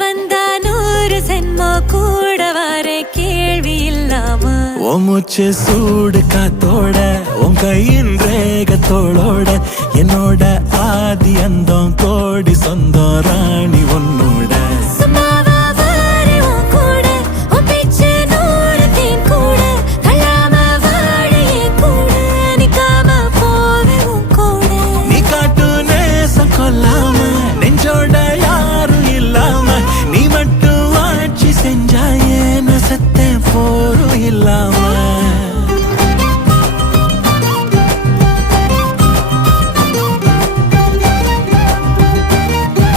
வந்தா 100 சென்மோ கூட வர கேள்வி இல்லாம உன் மூச்சு சூடு காத்தோட உன் கையின் ரேகத்தோளோட என்னோட ஆதி அந்தம் கோடி சொந்தம் ராணி